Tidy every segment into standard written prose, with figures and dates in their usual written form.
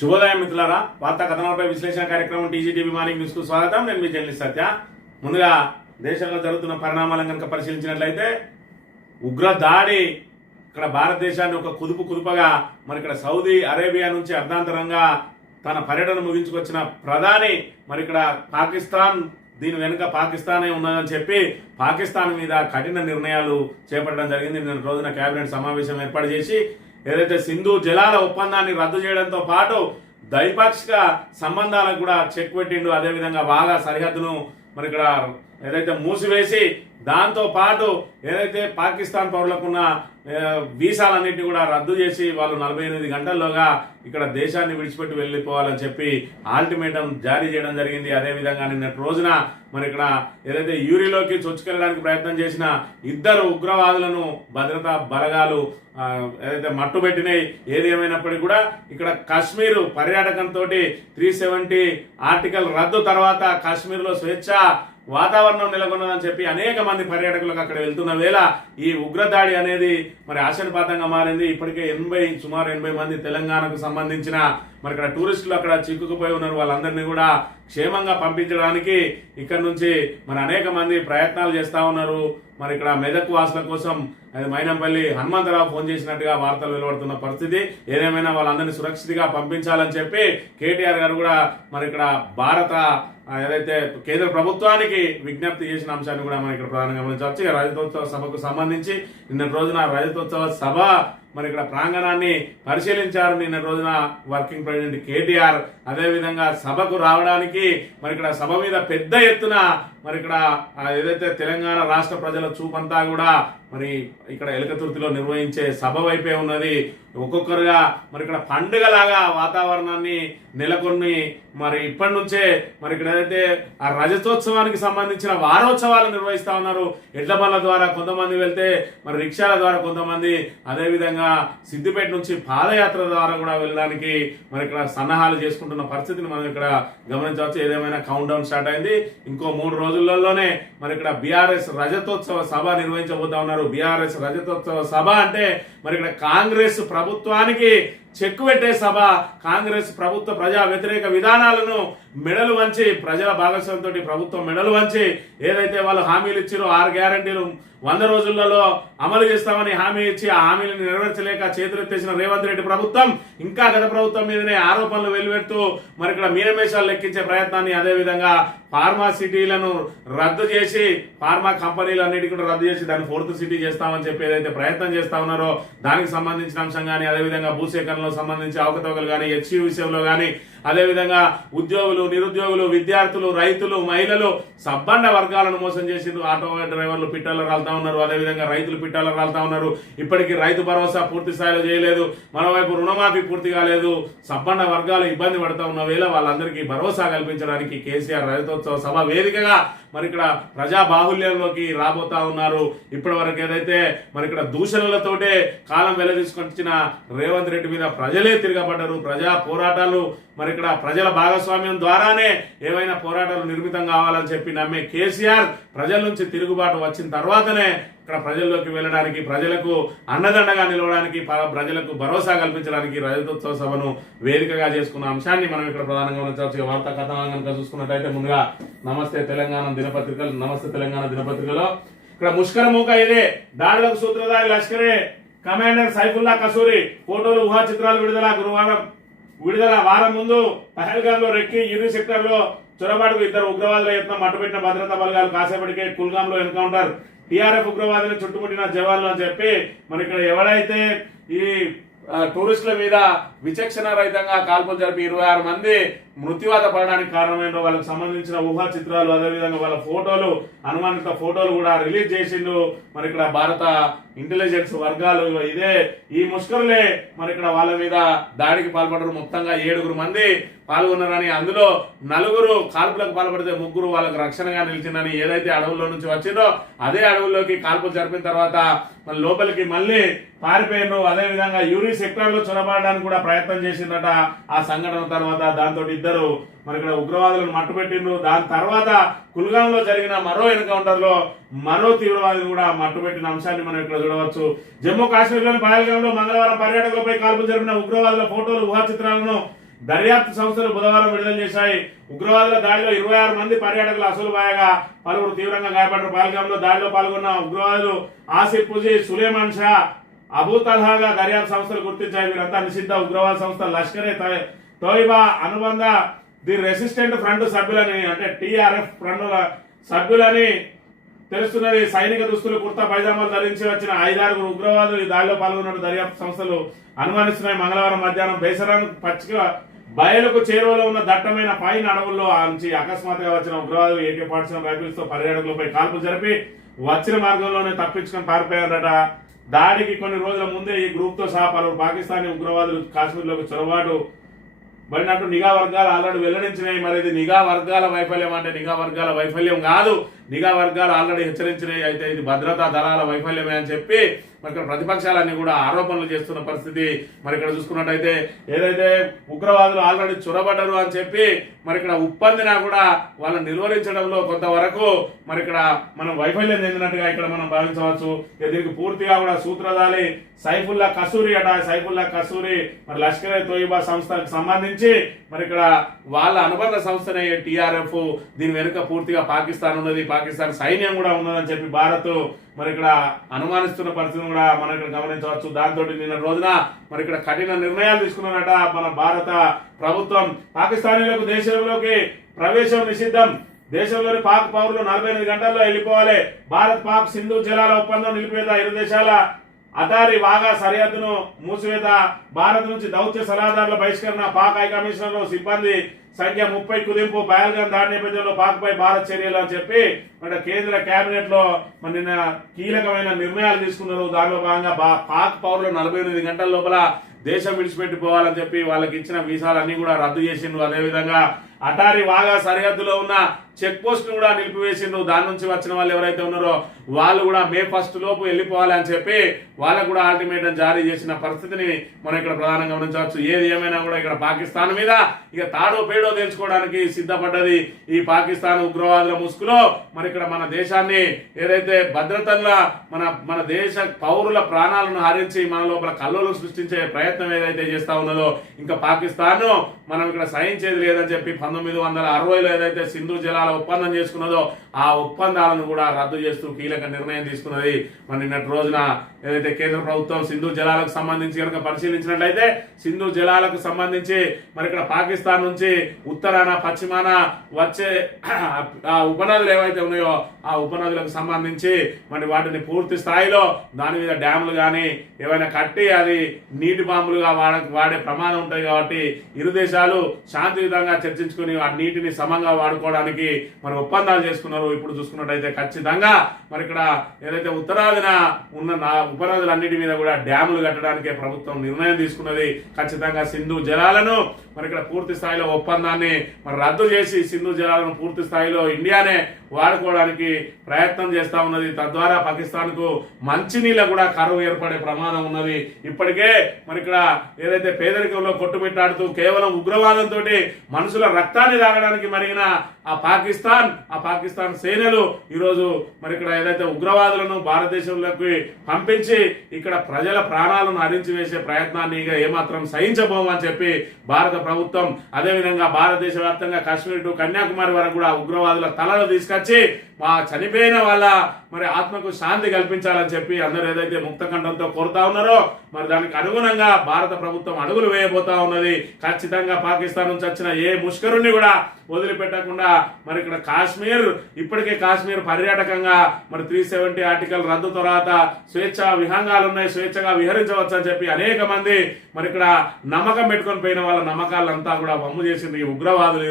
శుభోదయం మిత్రులారా, వార్తా కథనాలపై విశ్లేషణ కార్యక్రమం టీజీటీవీ మార్నింగ్ న్యూస్ కు స్వాగతం. నేను మీ జర్నలిస్ట్ సత్య. ముందుగా దేశంలో జరుగుతున్న పరిణామాలను కనుక పరిశీలించినట్లయితే ఉగ్ర దాడి ఇక్కడ భారతదేశాన్ని ఒక కుదుపగా మరి ఇక్కడ సౌదీ అరేబియా నుంచి అర్ధాంతరంగా తన పర్యటన ముగించుకొచ్చిన ప్రధాని మరి ఇక్కడ పాకిస్తాన్ దీని వెనుక పాకిస్తానే ఉన్నదని చెప్పి పాకిస్తాన్ మీద కఠిన నిర్ణయాలు చేపట్టడం జరిగింది. నిన్న రోజున కేబినెట్ సమావేశం ఏర్పాటు చేసి ఏదైతే సింధు జలాల ఒప్పందాన్ని రద్దు చేయడంతో పాటు ద్వైపాక్షిక సంబంధాలకు కూడా చెక్ పెట్టిండు. అదేవిధంగా బాగా సరిహద్దును మరి ఇక్కడ ఏదైతే మూసివేసి దాంతో పాటు ఏదైతే పాకిస్తాన్ పౌరులకున్న వీసాలన్నింటినీ కూడా రద్దు చేసి వాళ్ళు 48 గంటల్లోగా ఇక్కడ దేశాన్ని విడిచిపెట్టి వెళ్ళిపోవాలని చెప్పి అల్టిమేటం జారీ చేయడం జరిగింది. అదేవిధంగా నిన్నటి రోజున మరి ఇక్కడ ఏదైతే యూరిలోకి చొచ్చుకెళ్ళడానికి ప్రయత్నం చేసిన ఇద్దరు ఉగ్రవాదులను భద్రతా బలగాలు ఏదైతే మట్టుబెట్టినాయి. ఏది ఏమైనప్పటికీ కూడా ఇక్కడ కాశ్మీర్ పర్యాటకంతో 370 ఆర్టికల్ రద్దు తర్వాత కాశ్మీర్లో స్వేచ్ఛ వాతావరణం నెలకొన్నదని చెప్పి అనేక మంది పర్యాటకులకు అక్కడ వెళ్తున్న వేళ ఈ ఉగ్రదాడి అనేది మరి ఆశానుపాతంగా మారింది. ఇప్పటికే సుమారు 80 మంది తెలంగాణకు సంబంధించిన మరి ఇక్కడ టూరిస్టులు అక్కడ చిక్కుకుపోయి ఉన్నారు. వాళ్ళందరినీ కూడా క్షేమంగా పంపించడానికి ఇక్కడ నుంచి మరి అనేక మంది ప్రయత్నాలు చేస్తా ఉన్నారు. మరి ఇక్కడ మెదక్ వాసుల కోసం అది మైనంపల్లి హనుమంతరావు ఫోన్ చేసినట్టుగా వార్తలు వెలువడుతున్న పరిస్థితి. ఏదేమైనా వాళ్ళందరినీ సురక్షితంగా పంపించాలని చెప్పి కేటీఆర్ గారు కూడా మరి ఇక్కడ భారత ఏదైతే కేంద్ర ప్రభుత్వానికి విజ్ఞప్తి చేసిన అంశాన్ని కూడా మనం ఇక్కడ ప్రధానంగా గమనించవచ్చు. రజతోత్సవ సభకు సంబంధించి నిన్న రోజున రజతోత్సవ సభ మరి ఇక్కడ ప్రాంగణాన్ని పరిశీలించారు. నిన్న రోజున వర్కింగ్ ప్రెసిడెంట్ కేటీఆర్. అదేవిధంగా సభకు రావడానికి మరి ఇక్కడ సభ మీద పెద్ద ఎత్తున మరి ఇక్కడ ఏదైతే తెలంగాణ రాష్ట్ర ప్రజల చూపంతా కూడా మరి ఇక్కడ ఎలకతుర్తిలో నిర్వహించే సభ వైపే ఉన్నది. ఒక్కొక్కరుగా మరి ఇక్కడ పండుగలాగా వాతావరణాన్ని నెలకొని మరి ఇప్పటి నుంచే మరి ఇక్కడ ఏదైతే ఆ రజతోత్సవానికి సంబంధించిన వారోత్సవాలు నిర్వహిస్తా ఉన్నారు. ఎడ్ల బండ్ల ద్వారా కొంతమంది వెళ్తే మరి రిక్షాల ద్వారా కొంతమంది, అదేవిధంగా సిద్దిపేట నుంచి పాదయాత్ర ద్వారా కూడా వెళ్ళడానికి మరి ఇక్కడ సన్నాహాలు చేసుకుంటున్న పరిస్థితిని మనం ఇక్కడ గమనించవచ్చు. ఏదేమైనా కౌంట్ డౌన్ స్టార్ట్ అయింది. ఇంకో 3 రోజులలోనే మరి ఇక్కడ బీఆర్ఎస్ రజతోత్సవ సభ నిర్వహించబోతా ఉన్నారు. బీఆర్ఎస్ రజతోత్సవ సభ అంటే మరి ఇక్కడ కాంగ్రెస్ ప్రభుత్వానికి చెక్కు పెట్టే సభ. కాంగ్రెస్ ప్రభుత్వ ప్రజా వ్యతిరేక విధానాలను మెడలు వంచి ప్రజల భాగస్వామ్యంతో ప్రభుత్వం మెడలు వంచి ఏదైతే వాళ్ళు హామీలు ఇచ్చారో 6 గ్యారంటీలు 100 రోజులలో అమలు చేస్తామని హామీ ఇచ్చి ఆ హామీలను నెరవేర్చలేక చేతులెత్తేసిన రేవంత్ రెడ్డి ప్రభుత్వం ఇంకా గత ప్రభుత్వం మీదనే ఆరోపణలు వెలువెడుతూ మరి ఇక్కడ మీనమేషాలు లెక్కించే ప్రయత్నాన్ని, అదేవిధంగా ఫార్మా సిటీలను రద్దు చేసి ఫార్మా కంపెనీలు అన్నిటి కూడా రద్దు చేసి దాన్ని 4th సిటీ చేస్తామని చెప్పి ఏదైతే ప్రయత్నం చేస్తా ఉన్నారో దానికి సంబంధించిన అంశం కానీ, అదేవిధంగా భూసేకరణలో సంబంధించి అవకతవకలు కానీ, హెచ్యూ విషయంలో కానీ, అదేవిధంగా ఉద్యోగులు, నిరుద్యోగులు, విద్యార్థులు, రైతులు, మహిళలు సబ్బండ వర్గాలను మోసం చేసిండ్రు. ఆటో డ్రైవర్లు పిట్టలు రాలుతా ఉన్నారు. అదేవిధంగా రైతులు పిట్టలు రాలుతా ఉన్నారు. ఇప్పటికీ రైతు భరోసా పూర్తి స్థాయిలో చేయలేదు. మరోవైపు రుణమాఫీ పూర్తి కాలేదు. సబ్బండ వర్గాలు ఇబ్బంది పడుతూ ఉన్న వేళ వాళ్ళందరికీ భరోసా కల్పించడానికి కేసీఆర్ రజతోత్సవ సభ వేదికగా మరి ఇక్కడ ప్రజా బాహుల్యంలోకి రాబోతా ఉన్నారు. ఇప్పటి వరకు ఏదైతే మరి ఇక్కడ దూషణలతోటే కాలం వెల్లదీసుకొచ్చిన రేవంత్ రెడ్డి మీద ప్రజలే తిరగబడ్డారు. ప్రజా పోరాటాలు మరి ఇక్కడ ప్రజల భాగస్వామ్యం ద్వారానే ఏవైనా పోరాటాలు నిర్మితం కావాలని చెప్పి నమ్మే కేసీఆర్ ప్రజల నుంచి తిరుగుబాటు వచ్చిన తర్వాతనే ఇక్కడ ప్రజల్లోకి వెళ్ళడానికి, ప్రజలకు అండదండగా నిలవడానికి, ప్రజలకు భరోసా కల్పించడానికి రజతోత్సవ సభను వేదికగా చేసుకున్న అంశాన్ని మనం ఇక్కడ ప్రధానంగా గమనించవచ్చు. వార్తా కథనాలను కనుక చూసుకున్నట్టయితే ముందుగా నమస్తే తెలంగాణ దినపత్రికలు, నమస్తే తెలంగాణ దినపత్రికలో ఇక్కడ ముష్కర మూక ఇదే దాడులకు సూత్రధారి లష్కరే కమాండర్ సైఫుల్లా కసూరి ఫోటోలు, ఊహా చిత్రాలు విడుదల వారం ముందు పహల్గామ్ లో రెక్కి యూరి సెక్టర్ లో చొరబాటుకు 2 ఉగ్రవాదుల యత్నం మట్టుపెట్టిన భద్రతా బలగాలు. కాసేపటికే కుల్గామ్ లో ఎన్కౌంటర్. టీఆర్ఎఫ్ ఉగ్రవాదులను చుట్టుముట్టిన జవాన్లు అని చెప్పి మరి ఇక్కడ ఎవరైతే ఈ టూరిస్టుల మీద విచక్షణ రహితంగా కాల్పులు జరిపి 26 మంది మృత్యువాత పడడానికి కారణమైనో వాళ్ళకి సంబంధించిన ఊహా చిత్రాలు, అదేవిధంగా వాళ్ళ ఫోటోలు, అనుమానిత ఫోటోలు కూడా రిలీజ్ చేసిండు మరి ఇక్కడ భారత ఇంటెలిజెన్స్ వర్గాలు. ఇదే ఈ ముష్కరులే మరి ఇక్కడ వాళ్ళ మీద దాడికి పాల్పడరు. మొత్తంగా 7 మంది పాల్గొన్నారని, అందులో 4 కాల్పులకు పాల్పడితే 3 వాళ్ళకు రక్షణగా నిలిచిందని, ఏదైతే అడవుల్లో నుంచి వచ్చిందో అదే అడవుల్లోకి కాల్పులు జరిపిన తర్వాత మన లోపలికి మళ్ళీ పారిపోయినరు. అదేవిధంగా యూరి సెక్టర్ లో చొరబడడానికి కూడా ప్రయత్నం చేసిందట. ఆ సంఘటన తర్వాత దాంతో 2 మరి ఇక్కడ ఉగ్రవాదులను మట్టుపెట్టిండ్రు. దాని తర్వాత కుల్గామ్ లో జరిగిన మరో ఎన్కౌంటర్ లో మరో తీవ్రవాదిని కూడా మట్టుపెట్టిన అంశాన్ని మనం ఇక్కడ చూడవచ్చు. జమ్మూ కాశ్మీర్ లోని పహల్గామ్ లో మంగళవారం పర్యాటకులపై కాల్పులు జరిపిన ఉగ్రవాదుల ఫోటోలు, ఊహా చిత్రాలను దర్యాప్తు సంస్థలు బుధవారం విడుదల చేశాయి. ఉగ్రవాదుల దాడిలో 26 మంది పర్యాటకులు అసలు బాయగా పలువురు తీవ్రంగా గాయపడ్డారు. పహల్గాంలో దాడిలో పాల్గొన్న ఉగ్రవాదులు ఆసిఫ్ పుజీ, సులేమాన్ షా, అబూ తల్హాగా దర్యాప్తు సంస్థలు గుర్తించాయి. వీరంతా నిషిద్ధ ఉగ్రవాద సంస్థ లష్కరే తోయిబా అనుబంధ ది రెసిస్టెంట్ ఫ్రంట్ సభ్యులని, అంటే టిఆర్ఎఫ్ ఫ్రంట్ సభ్యులని తెలుస్తున్నది. సైనిక దుస్తులు, కుర్తా పైజామాలు ధరించి వచ్చిన 5-6 ఉగ్రవాదులు ఈ దాడిలో పాల్గొన్నట్టు దర్యాప్తు సంస్థలు అనుమానిస్తున్నాయి. మంగళవారం మధ్యాహ్నం బేసరాన్ పచ్చిక బయలుకు చేరువలో ఉన్న దట్టమైన పైన అడవుల్లో నుంచి అకస్మాత్తుగా వచ్చిన ఉగ్రవాదులు AK-47 రైఫిల్స్ తో పర్యాటకులపై కాల్పు జరిపి వచ్చిన మార్గంలోనే తప్పించుకొని పారిపోయారట. దాడికి కొన్ని రోజుల ముందే ఈ గ్రూప్ తో సహా పలువురు పాకిస్తానీ ఉగ్రవాదులు కాశ్మీర్లోకి చొరబాటు పడినట్టు నిఘా వర్గాలు ఆల్రెడీ వెల్లడించినాయి. మరి ఇది నిఘా వర్గాల వైఫల్యం అంటే నిఘా వర్గాల వైఫల్యం కాదు, నిఘా వర్గాలు ఆల్రెడీ హెచ్చరించినాయి. అయితే ఇది భద్రతా దళాల వైఫల్యమే అని చెప్పి మరి ఇక్కడ ప్రతిపక్షాలన్నీ కూడా ఆరోపణలు చేస్తున్న పరిస్థితి. మరి ఇక్కడ చూసుకున్నట్టయితే ఏదైతే ఉగ్రవాదులు ఆల్రెడీ చొరబడ్డారు అని చెప్పి మరి ఇక్కడ ఉప్పందినా కూడా వాళ్ళని నిర్వహించడంలో కొంతవరకు మరి ఇక్కడ మనం వైఫల్యం చెందినట్టుగా ఇక్కడ మనం భావించవచ్చు. దీనికి పూర్తిగా కూడా సూత్రధారి సైఫుల్లా కసూరి అట. సైఫుల్లా కసూరి మరి లష్కరే తోయిబా సంస్థకు సంబంధించి మరి ఇక్కడ వాళ్ళ అనుబంధ సంస్థనే టిఆర్ఎఫ్. దీని వెనుక పూర్తిగా పాకిస్తాన్ ఉన్నది, పాకిస్తాన్ సైన్యం కూడా ఉన్నదని చెప్పి భారత్ మరి ఇక్కడ అనుమానిస్తున్న పరిస్థితిని కూడా మనం ఇక్కడ గమనించవచ్చు. దాంతో నిన్న రోజున మరి ఇక్కడ కఠిన నిర్ణయాలు తీసుకున్నారట మన భారత ప్రభుత్వం. పాకిస్తానీలకు దేశంలోకి ప్రవేశం నిషిద్ధం. దేశంలోని పాక్ పౌరులు 48 గంటల్లో వెళ్ళిపోవాలి. భారత్ పాక్ సింధు జలాల ఒప్పందం నిలిపివేత, ఇరు దేశాల అటారీ వాగా సరిహద్దును మూసివేత, భారత్ నుంచి దౌత్య సలహాదారుల బహిష్కరణ, పాక్ హై కమిషనర్ సిబ్బంది సంఖ్య 30 కుదింపు, పహల్గాం దాడి నేపథ్యంలో పాక్ పై భారత్ చర్యలు అని చెప్పి మన కేంద్ర కేబినెట్ లో మన నిన్న కీలకమైన నిర్ణయాలు తీసుకున్నారు. దానిలో భాగంగా పాక్ పౌరులు 48 గంటల లోపల దేశం విడిచిపెట్టిపోవాలని చెప్పి వాళ్ళకి ఇచ్చిన వీసాలన్నీ కూడా రద్దు చేసిండ్రు. అదేవిధంగా అటారీ వాగా సరిహద్దులో ఉన్న చెక్ పోస్ట్ కూడా నిలిపివేసిండ్రు. దాని నుంచి వచ్చిన వాళ్ళు ఎవరైతే ఉన్నారో వాళ్ళు కూడా May 1 లోపు వెళ్ళిపోవాలి అని చెప్పి వాళ్ళకు కూడా అల్టిమేటం జారీ చేసిన పరిస్థితిని మనం ఇక్కడ ప్రధానంగా గమనించవచ్చు. ఏది ఏమైనా కూడా ఇక్కడ పాకిస్తాన్ మీద ఇక తాడో పేడో తెలుసుకోవడానికి సిద్ధపడ్డది ఈ పాకిస్తాన్ ఉగ్రవాదుల ముసుగులో. మరి ఇక్కడ మన దేశాన్ని ఏదైతే భద్రతగా మన దేశ పౌరుల ప్రాణాలను హరించి మన లోపల కల్లోలు సృష్టించే ప్రయత్నం ఏదైతే చేస్తా ఉన్నదో ఇంకా పాకిస్తాన్ మనం ఇక్కడ సహించేది లేదని చెప్పి 1960లో ఏదైతే సింధు జలాల ఒప్పందం చేసుకున్నదో ఆ ఒప్పందాలను కూడా రద్దు చేస్తూ కీలక నిర్ణయం తీసుకున్నది. మరి నిన్నటి రోజున ఏదైతే కేంద్ర ప్రభుత్వం సింధు జలాలకు సంబంధించి కనుక పరిశీలించినట్లయితే సింధు జలాలకు సంబంధించి మరి ఇక్కడ పాకిస్తాన్ నుంచి ఉత్తరాన పశ్చిమాన వచ్చే ఆ ఉపనదులు ఏవైతే ఉన్నాయో ఆ ఉపనదులకు సంబంధించి మరి వాటిని పూర్తి స్థాయిలో దాని మీద డ్యాములు కానీ ఏవైనా కట్టి అది నీటి బాంబులుగా వాడే ప్రమాదం ఉంటుంది. కాబట్టి ఇరు దేశాలు శాంతియుతంగా చర్చించుకుని ఆ నీటిని సమంగా వాడుకోవడానికి మరి ఒప్పందాలు చేసుకున్నారు. ఇప్పుడు చూసుకున్నట్టయితే ఖచ్చితంగా మరి ఇక్కడ ఏదైతే ఉత్తరాదిన ఉన్న ఉపనదులన్నిటి మీద కూడా డ్యాములు కట్టడానికే ప్రభుత్వం నిర్ణయం తీసుకున్నది. ఖచ్చితంగా సింధు జలాలను మరి ఇక్కడ పూర్తి స్థాయిలో ఒప్పందాన్ని మరి రద్దు చేసి సింధు జలాలను పూర్తి స్థాయిలో ఇండియానే వాడుకోవడానికి ప్రయత్నం చేస్తా ఉన్నది. తద్వారా పాకిస్తాన్ కు మంచినీళ్ళ కూడా కరువు ఏర్పడే ప్రమాదం ఉన్నది. ఇప్పటికే మరి ఇక్కడ ఏదైతే పేదరికంలో కొట్టుమిట్టాడుతూ కేవలం ఉగ్రవాదంతో మనుషుల రక్తాన్ని తాగడానికి మరిగిన ఆ పాకిస్తాన్ సేనలు ఈరోజు మరి ఇక్కడ ఏదైతే ఉగ్రవాదులను భారతదేశంలోకి పంపించి ఇక్కడ ప్రజల ప్రాణాలను హరించి వేసే ప్రయత్నాన్ని ఇక ఏమాత్రం సహించబోమని చెప్పి భారత ప్రభుత్వం అదేవిధంగా భారతదేశ వ్యాప్తంగా కాశ్మీర్ టు కన్యాకుమారి వరకు కూడా ఉగ్రవాదుల తలలు తీసుకొచ్చి మా చనిపోయిన వాళ్ళ మరి ఆత్మకు శాంతి కల్పించాలని చెప్పి అందరూ ఏదైతే ముక్త కంఠంతో కోరుతా ఉన్నారో మరి దానికి అనుగుణంగా భారత ప్రభుత్వం అడుగులు వేయబోతా ఉన్నది. ఖచ్చితంగా పాకిస్తాన్ నుంచి వచ్చిన ఏ ముష్కరుణ్ణి కూడా వదిలిపెట్టకుండా మరి ఇక్కడ ఇప్పటికే కాశ్మీర్ పర్యాటకంగా మరి 370 ఆర్టికల్ రద్దు తర్వాత స్వేచ్ఛ విహంగాలు ఉన్నాయి, స్వేచ్ఛగా విహరించవచ్చు అని చెప్పి అనేక మంది మరి ఇక్కడ నమ్మకం పెట్టుకొని పోయిన వాళ్ళ నమ్మకాలంతా కూడా వమ్ము చేసింది ఈ ఉగ్రవాదులు.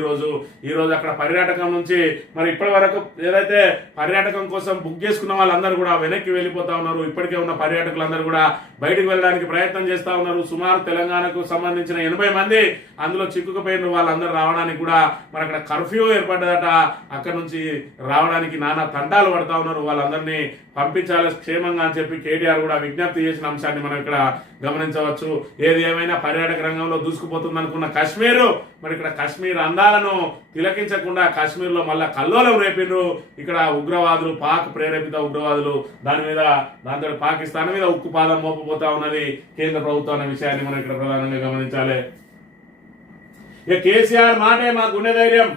ఈ రోజు అక్కడ పర్యాటకం నుంచి మరి ఇప్పటి వరకు ఏదైతే పర్యాటకం కోసం బుక్ చేసుకున్న వాళ్ళందరూ కూడా వెనక్కి వెళ్ళిపోతా ఉన్నారు. ఇప్పటికే ఉన్న పర్యాటకులందరూ కూడా బయటకు వెళ్ళడానికి ప్రయత్నం చేస్తా ఉన్నారు. సుమారు తెలంగాణకు సంబంధించిన 80 మంది అందులో చిక్కుకుపోయిన వాళ్ళందరూ రావడానికి కూడా మరి అక్కడ కర్ఫ్యూ ఏర్పడ్డదట. అక్కడ నుంచి రావడానికి నానా తండాలు పడతా ఉన్నారు. వాళ్ళందరినీ పంపించాలి క్షేమంగా అని చెప్పి కేటీఆర్ కూడా విజ్ఞప్తి చేసిన అంశాన్ని మనం ఇక్కడ గమనించవచ్చు. ఏది ఏమైనా పర్యాటక రంగంలో దూసుకుపోతుంది అనుకున్న కాశ్మీర్ మరి ఇక్కడ కాశ్మీర్ అందాలను తిలకించకుండా కాశ్మీర్ లో మళ్ళా కల్లోలం రేపిండ్రు ఇక్కడ ఉగ్రవాదులు, పాక్ ప్రేరేపిత ఉగ్రవాదులు. దాంతో పాకిస్తాన్ మీద ఉక్కు పాదం మోపబోతా ఉన్నది కేంద్ర ప్రభుత్వం అనే విషయాన్ని మనం ఇక్కడ ప్రధానంగా గమనించాలి. ఇక కేసీఆర్ మాటే మా గుండె ధైర్యం,